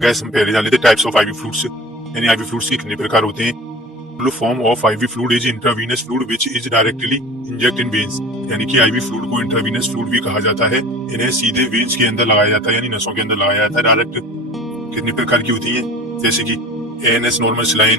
Gas हम पहले जान लेते टाइप्स ऑफ आईवी फ्लूइड्स, यानी आईवी फ्लूइड्स के कितने प्रकार होते हैं। Form of IV fluid is intravenous fluid which is directly inject in veins, यानी कि आईवी फ्लूइड को इंट्रावीनस फ्लूइड भी कहा जाता है। इन्हें सीधे वेन्स के अंदर लगाया जाता है, यानी नसों के अंदर लगाया जाता है डायरेक्ट। कितने प्रकार की होती है, जैसे कि ANS normal saline,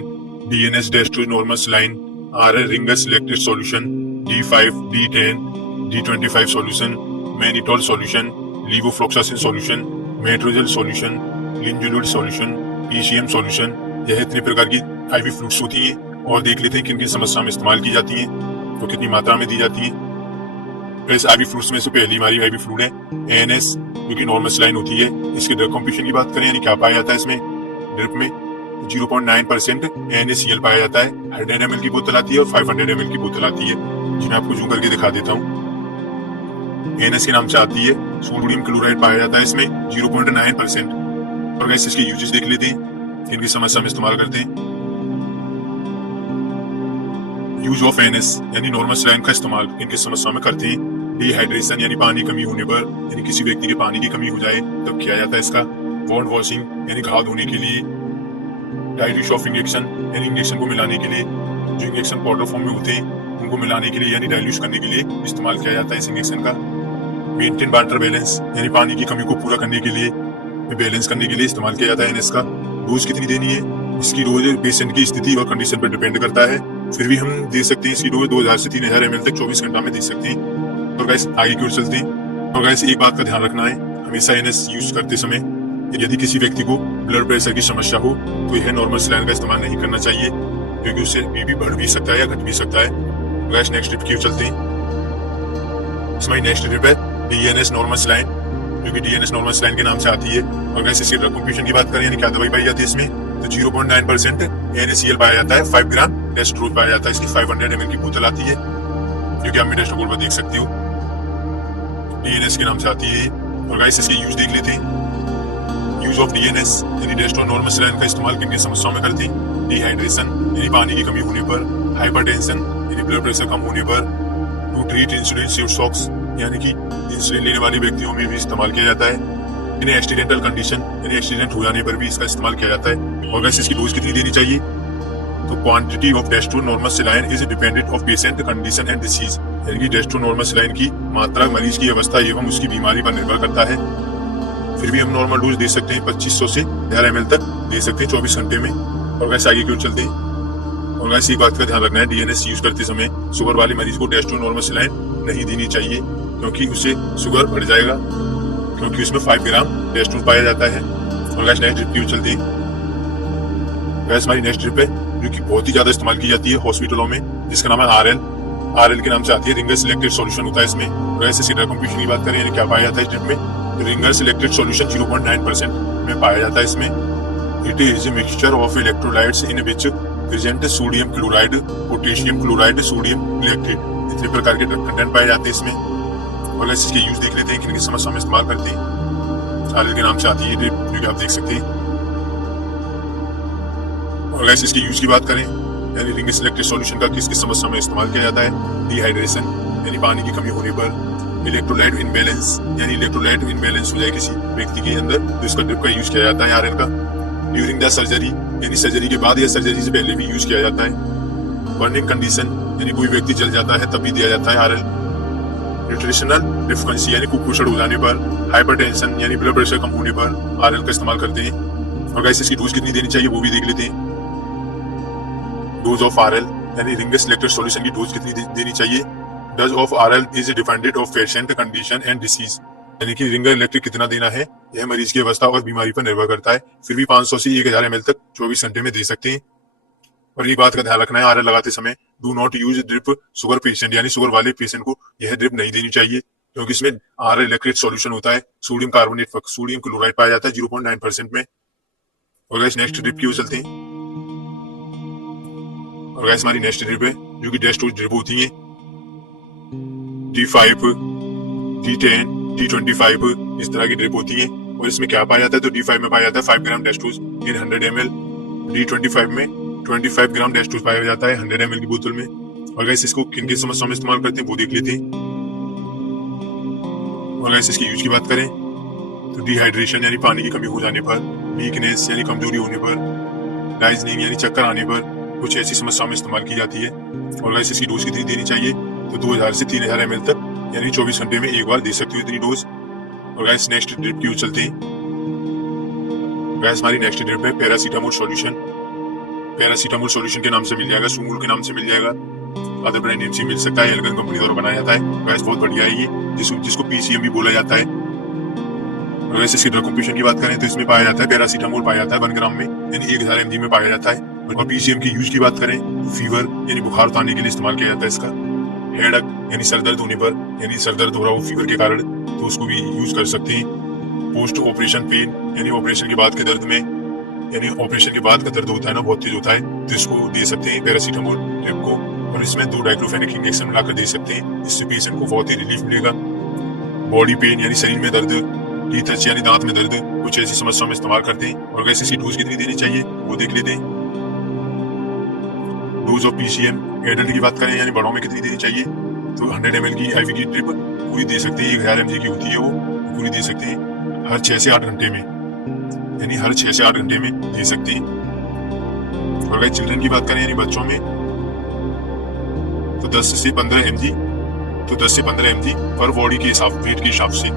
DNS dextro normal saline, RL ringers selected solution, D5, D10, D25 solution, mannitol solution, levofloxacin solution, metrogyl solution, linezolid solution, PCM solution. यह इतने प्रकार की आईवी फ्लूइड्स होती हैं। और देख लेते हैं किन किन समस्या में इस्तेमाल की जाती हैं, तो कितनी मात्रा में दी जाती है। इस आईवी फ्लूइड्स में से पहली हमारी आईवी फ्लूइड है एएनएस, जो कि नॉर्मल सलाइन होती है। इसके ड्रग कॉम्पोजिशन की बात करें, यानी क्या पाया जाता है इसमें ड्रिप में, 0.9% NaCl पाया जाता है। 100 ml की बोतल आती है और 500 ml की बोतल आती है, जिन्हें आपको जूम करके दिखा देता हूँ। एएनएस के नाम से आती है। सोडियम क्लोराइड पाया जाता है इसमें 0.9%। और गैस इसके यूजेस देख लेते हैं, इनकी समस्या में इस्तेमाल करते हैं। यूज ऑफ एएनएस, यानी नॉर्मल सलाइन का इस्तेमाल इनकी समस्या में करते हैं। डिहाइड्रेशन, यानी पानी कमी होने पर, यानी किसी व्यक्ति के पानी की कमी हो जाए तब किया जाता है इसका। वॉन्ड वॉशिंग, यानी घाव धोने के लिए। डाइल्यूशन ऑफ इंजेक्शन, यानी इंजेक्शन को मिलाने के लिए, जो इंजेक्शन पाउडर फॉर्म में होते हैं उनको मिलाने के लिए, यानी डाइल्यूट करने के लिए इस्तेमाल किया जाता है इस इंजेक्शन का। मेंटेन वाटर बैलेंस, यानी पानी की कमी को पूरा करने के लिए, बैलेंस करने के लिए इस्तेमाल किया जाता है एएनएस का। डोज कितनी देनी है, इसकी डोज पेशेंट की स्थिति और कंडीशन पर डिपेंड करता है। फिर भी हम दे सकते हैं इसकी डोज 2000 से 3000 ml तक 24 घंटा में दे सकते हैं। और गाइस आगे की ओर चलते हैं। और गाइस एक बात का ध्यान रखना है, हमेशा एएनएस यूज करते समय यदि किसी व्यक्ति को ब्लड प्रेशर की समस्या हो तो यह नॉर्मल सलाइन का इस्तेमाल नहीं करना चाहिए, क्योंकि उससे बीपी बढ़ भी सकता है या घट भी सकता है। गाइस नेक्स्ट ट्रिप की ओर चलते हैं। इसमें नेक्स्ट ट्रिप है डीएनएस नॉर्मल सलाइन, जो कि डीएनएस नॉर्मल सलाइन के नाम से आती है। और गाइस इसकी ड्रग कॉम्पोजिशन की बात करें, यानी क्या दवाई पाई जाती है इसमें, तो 0.9% NaCl पाया जाता है। 5 ग्राम डेस्ट्रोज पाया जाता है। इसकी 500 ml की बोतल आती है, जो कि आप मेरे स्टोर पर देख सकते हो। डीएनएस के नाम से आती है। और गाइस इसके यूज देख लेते हैं। यूज ऑफ डीएनएस, यानी डेस्ट्रो नॉर्मल सलाइन का इस्तेमाल किन किन समस्याओं में करते हैं। डिहाइड्रेशन, यानी पानी की कमी होने पर। हाइपरटेंशन, यानी ब्लड प्रेशर कम होने पर। टू ट्रीट इंसुलिन शॉक्स, यानी कि इंसुलिन लेने वाले व्यक्तियों में भी इस्तेमाल किया जाता है। इन्हें एक्सीडेंटल कंडीशन, यानी एक्सीडेंट हो जाने पर भी इसका इस्तेमाल किया जाता है। और वैसे इसकी डोज कितनी देनी चाहिए, तो quantity of डेस्ट्रो normal saline is dependent of patient condition and disease, यानी कि डेस्ट्रो नॉर्मल सलाइन की मात्रा मरीज की अवस्था एवं उसकी बीमारी पर निर्भर करता है। फिर भी हम नॉर्मल डोज दे सकते हैं 2500 से 1000 ml तक दे सकते हैं 24 घंटे में। और वैसे आगे क्यों चलते हैं। और वैसे एक बात का ध्यान रखना है, डीएनएस यूज करते समय शुगर वाले मरीज को डेस्ट्रो नॉर्मल सलाइन नहीं देनी चाहिए, क्योंकि उससे शुगर बढ़ जाएगा, क्योंकि उसमें 5 ग्राम डेस्ट्रोज पाया जाता है। और गैस नेक्स्ट ट्रिप की चलती है। गैस हमारी नेक्स्ट ट्रिप है, जो कि बहुत ही ज्यादा इस्तेमाल की जाती है हॉस्पिटलों में, जिसका नाम है आरएल। आरएल के नाम से आती है। रिंगर सिलेक्टेड सॉल्यूशन होता है इसमें। और ऐसे सीधा कॉम्पोजिशन की बात करें, यानी क्या पाया जाता है इस ट्रिप में, रिंगर सिलेक्टेड सॉल्यूशन 0.9% में पाया जाता है इसमें। It is a mixture of electrolytes in which present sodium chloride, potassium chloride, sodium citrate. इतने प्रकार के कंटेंट पाए जाते हैं इसमें। और ऐसे इसके यूज देख लेते हैं, किन किन समस्या में इस्तेमाल करते हैं। आरएल के नाम से आती है, जो कि आप देख सकते हैं। और ऐसे इसके यूज की बात करें, यानी रिंगर सिलेक्टेड सॉल्यूशन का किस किस समस्या में इस्तेमाल किया जाता है। डिहाइड्रेशन, यानी पानी की कमी होने पर। इलेक्ट्रोलाइट इनबैलेंस, यानी इलेक्ट्रोलाइट इनबैलेंस हो जाए किसी व्यक्ति के अंदर, तो इसका ड्रिप का यूज किया जाता है आरएल का। ड्यूरिंग द सर्जरी, यानी सर्जरी के बाद या सर्जरी से पहले भी यूज किया जाता है। बर्निंग कंडीशन, यानी कोई व्यक्ति जल जाता है तब भी दिया जाता है आरएल। न्यूट्रिशनल डिफिशिएंसी, यानी कुपोषण हो जाने पर। हाइपरटेंशन, यानी ब्लड प्रेशर कम होने पर आरएल का इस्तेमाल करते हैं। और गाइस इसकी डोज कितनी देनी चाहिए वो भी देख लेते हैं। डोज ऑफ आरएल, यानी रिंगर सिलेक्टेड सॉल्यूशन की डोज कितनी देनी चाहिए। Dose of RL is dependent of patient condition and disease, यानी कि रिंगर इलेक्ट्रिक कितना देना है यह मरीज की अवस्था और बीमारी पर निर्भर करता है। फिर भी 500 से 1000 ml तक 24 घंटे में दे सकते हैं। और एक बात का ध्यान रखना है, आरएल लगाते समय do not use drip sugar patient, यानी शुगर वाले पेशेंट को यह ड्रिप नहीं देनी चाहिए, क्योंकि इसमें आरएल इलेक्ट्रेट सॉल्यूशन होता है। सोडियम कार्बोनेट, सोडियम क्लोराइड पाया जाता है 0.9% में। और गाइस नेक्स्ट ड्रिप की ओर चलते हैं। और गाइस हमारी नेक्स्ट ड्रिप है, जो कि डेस्ट्रोज ड्रिप होती है। D5, D10, D25 इस तरह की ड्रिप होती है। और इसमें क्या पाया जाता है, तो D5 में पाया जाता है 5 ग्राम डेस्ट्रोज इन 100 ml। D25 में 25 ग्राम डेस्ट्रोज पाया जाता है 100 ml की बोतल में। और गाइस इसको किन किन समस्याओं में इस्तेमाल करते हैं वो देख लेते हैं। और गाइस इसकी यूज की बात करें, तो डिहाइड्रेशन यानी पानी की कमी हो जाने पर, वीकनेस यानी कमजोरी होने पर, डाइजनिंग यानी चक्कर आने पर कुछ ऐसी समस्याओं में इस्तेमाल की जाती है। और गाइस इसकी डोज कितनी देनी चाहिए, तो 2000 से 3000 ml तक यानी 24 घंटे में एक बार दे सकते हो इतनी डोज। और गाइस नेक्स्ट ड्रिप की ओर चलते हैं। गाइस हमारी नेक्स्ट ड्रिप है पैरासीटामोल सॉल्यूशन। पैरासीटामोल सॉल्यूशन के नाम से मिल जाएगा, सूमूल के नाम से मिल जाएगा, अदर ब्रांड नेम से मिल सकता है, एल्गन कंपनी द्वारा बनाया जाता है। गाइस बहुत बढ़िया है ये, जिसको पीसीएम भी बोला जाता है। और वैसे इसकी ड्रग कंपोजिशन की बात करें तो इसमें पाया जाता है पैरासीटामोल पाया जाता है 1 ग्राम में यानी 1000 mg में पाया जाता है। और पीसीएम की यूज की बात करें तो फीवर यानी बुखार उतारने के लिए इस्तेमाल किया जाता है इसका। हेडक यानी सर दर्द होने पर, यानी सर दर्द हो रहा हो फीवर के कारण, तो उसको भी यूज कर सकते हैं। पोस्ट ऑपरेशन पेन यानी ऑपरेशन के बाद के दर्द में, यानी ऑपरेशन के बाद का दर्द होता है ना बहुत तेज होता है, तो इसको दे सकते हैं पैरासीटामोल ड्रिप को। और इसमें 2 डाइक्लोफेनेक इंजेक्शन मिलाकर दे सकते हैं, इससे पेशेंट को बहुत ही रिलीफ मिलेगा। बॉडी पेन यानी शरीर में दर्द, टीथ यानी दांत में दर्द, कुछ ऐसी समस्याओं में इस्तेमाल करते हैं। और वैसे इसकी डोज कितनी देनी चाहिए वो देख लेते हैं। डोज ऑफ पीसीएम एडल्ट की बात करें यानी बड़ों में कितनी देनी चाहिए, तो 100 ml की आईवी की ड्रिप पूरी दे सकते हैं, 1000 mg की होती है वो पूरी दे सकते हैं हर 6 से 8 घंटे में, यानी हर 6 से 8 घंटे में दे सकते हैं। और अगर चिल्ड्रन की बात करें यानी बच्चों में, तो 10 से 15 mg, तो 10 से 15 mg पर बॉडी के हिसाब, वेट के हिसाब से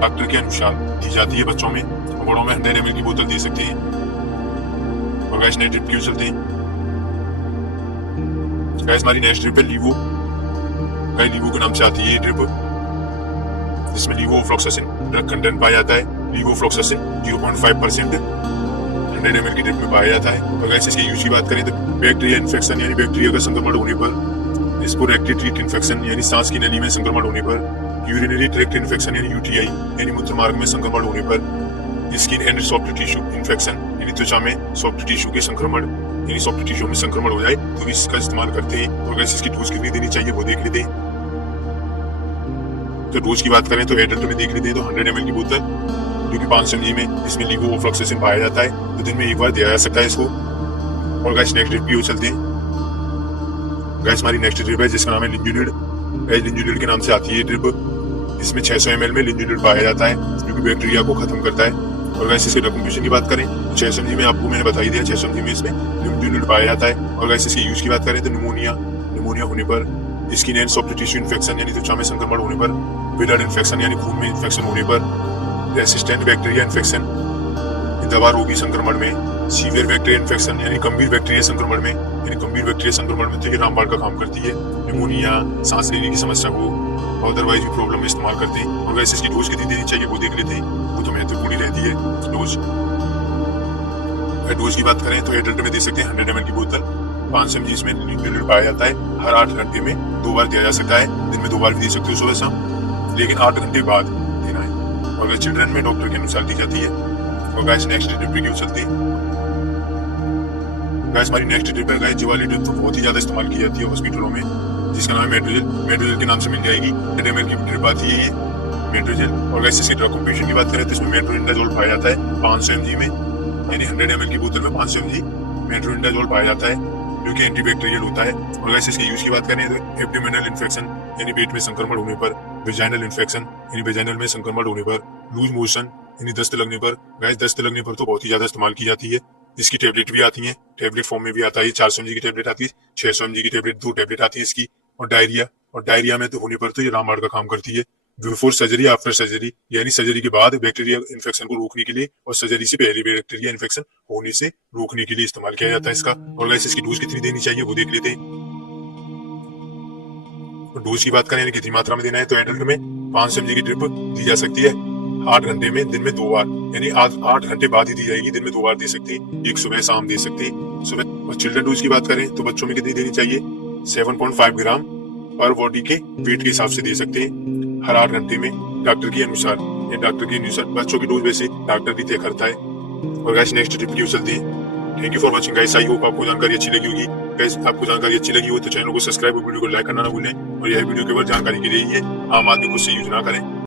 डॉक्टर के अनुसार दी जाती है बच्चों में। और बड़ों में 100 ml की बोतल दे सकते हैं। और गैस नेक्स्ट ड्रिप क्यों चलते हैं। गैस हमारी नेक्स्ट ड्रिप है लीवो। गैस लीवो के नाम से आती है ये ड्रिप, जिसमें लीवोफ्लॉक्सासिन ड्रग कंटेंट पाया जाता है। लीवोफ्लॉक्सासिन 0.5% 100 ml की ड्रिप में पाया जाता है। और गैस इसके यूज की बात करें तो बैक्टीरिया इन्फेक्शन यानी बैक्टीरिया का संक्रमण होने पर, रेस्पिरेटरी ट्रैक्ट इन्फेक्शन यानी सांस की नली में संक्रमण होने पर, यूरिनरी ट्रैक्ट इन्फेक्शन यानी यूटीआई यानी मूत्र मार्ग में संक्रमण होने पर, skin and soft tissue infection यानी त्वचा में सॉफ्ट टिश्यू के संक्रमण यानी सॉफ्ट टिश्यू में संक्रमण हो जाए तो इसका इस्तेमाल करते हैं। और वैसे इसकी डोज कितनी देनी चाहिए वो देख लेते हैं। तो डोज की बात करें तो एडल्ट में देख लेते हैं तो 100 ml की बोतल जो कि 500 mg में, इसमें लीवोफ्लॉक्सासिन पाया जाता है, तो दिन में एक बार दिया जा सकता है इसको। और गाइस नेक्स्ट ड्रिप की ओर चलते हैं। गाइस हमारी नेक्स्ट ड्रिप है जिसका नाम है लिंजुलिड। गाइस लिंजुलिड के नाम से आती है ड्रिप। इसमें 600 ml में लिंजुलिड पाया जाता है जो कि बैक्टीरिया को खत्म करता है। और वैसे इसके ड्रग कंपोजिशन की बात करें तो 600 mg में आपको मैंने बता ही दिया, 600 mg में इसमें लिंजुलिड पाया जाता है। और वैसे इसके यूज की बात करें तो निमोनिया होने पर, skin and soft tissue infection यानी त्वचा में संक्रमण होने पर, ब्लड इन्फेक्शन यानी खून में इन्फेक्शन होने पर, रेसिस्टेंट बैक्टीरिया इन्फेक्शन दवा रोगी संक्रमण में, सीवियर बैक्टीरिया इन्फेक्शन यानी गंभीर बैक्टीरिया संक्रमण में, यानी गंभीर बैक्टीरिया संक्रमण में तो ये रामबाण का काम करती है। निमोनिया, सांस लेने की समस्या हो और अदरवाइज भी प्रॉब्लम में इस्तेमाल करते हैं। और वैसे इसकी डोज कितनी देनी चाहिए वो देख लेते हैं, वो तो महत्वपूर्ण ही रहती है डोज। डोज की बात करें तो एडल्ट में दे सकते हैं 100 ml की बोतल, 500 mg इसमें लिंजुलिड पाया जाता है, हर 8 घंटे में 2 बार दिया जा सकता है, दिन में 2 बार भी दे सकते हो सुबह शाम, लेकिन 8 घंटे बाद देना है। और चिल्ड्रन में डॉक्टर के अनुसार दी जाती है। और गाइस नेक्स्ट ड्रिप क्यों चलती है। गाइस हमारी नेक्स्ट ड्रिप है, गाइस जो वाली ड्रिप तो बहुत ही ज्यादा इस्तेमाल की जाती है हॉस्पिटलों में, जिसका नाम है मेट्रोजेल। मेट्रोजेल के नाम से मिल जाएगी, 100 ml की ड्रिप आती है ये मेट्रोजेल। और गाइस इसकी ड्रग कंपोजिशन की बात करें तो इसमें मेट्रोनिडाजोल पाया जाता है 500 mg में, यानी 100 ml की बोतल में 500 mg मेट्रोनिडाजोल पाया जाता है जो कि एंटीबैक्टीरियल होता है। और वैसे इसके यूज की बात करें तो एब्डोमिनल इन्फेक्शन यानी पेट में संक्रमण होने पर, वेजाइनल इन्फेक्शन यानी वेजाइनल में संक्रमण होने पर, लूज मोशन यानी दस्त लगने पर। गाइस दस्त लगने पर तो बहुत ही ज्यादा इस्तेमाल की जाती है। इसकी टेबलेट भी आती है, टेबलेट फॉर्म में भी आता है, 400 mg की टेबलेट आती है, 600 mg की टेबलेट, 2 टेबलेट आती है इसकी। और डायरिया में तो होने पर तो ये रामबाण का काम करती है। बिफोर सर्जरी, आफ्टर सर्जरी यानी सर्जरी के बाद बैक्टीरिया इन्फेक्शन को रोकने के लिए और सर्जरी से पहले बैक्टीरिया इन्फेक्शन होने से रोकने के लिए इस्तेमाल किया जाता है इसका। और वैसे इसकी डोज कितनी देनी चाहिए वो देख लेते हैं। डोज की बात करें यानी कितनी मात्रा में देना है तो एडल्ट में 500 mg की ड्रिप दी जा सकती है 8 घंटे में, दिन में 2 बार, यानी 8 घंटे बाद ही दी जाएगी, दिन में 2 बार दे सकते हैं, एक सुबह शाम दे सकते हैं सुबह। और चिल्ड्रन डोज की बात करें तो बच्चों में कितनी देनी चाहिए, 7.5 ग्राम पर बॉडी के वेट के हिसाब से दे सकते हैं हर 8 घंटे में, डॉक्टर के अनुसार। डॉक्टर के अनुसार बच्चों की डोज वैसे डॉक्टर भी तय करता है। और गाइस नेक्स्ट टिप की चलते हैं। Thank you for watching guys, I hope आपको जानकारी अच्छी लगी होगी। गाइस आपको जानकारी अच्छी लगी हो तो चैनल को सब्सक्राइब और वीडियो को लाइक करना ना भूलें। और यह वीडियो केवल जानकारी के लिए ही है, आम आदमी खुद से यूज ना करें।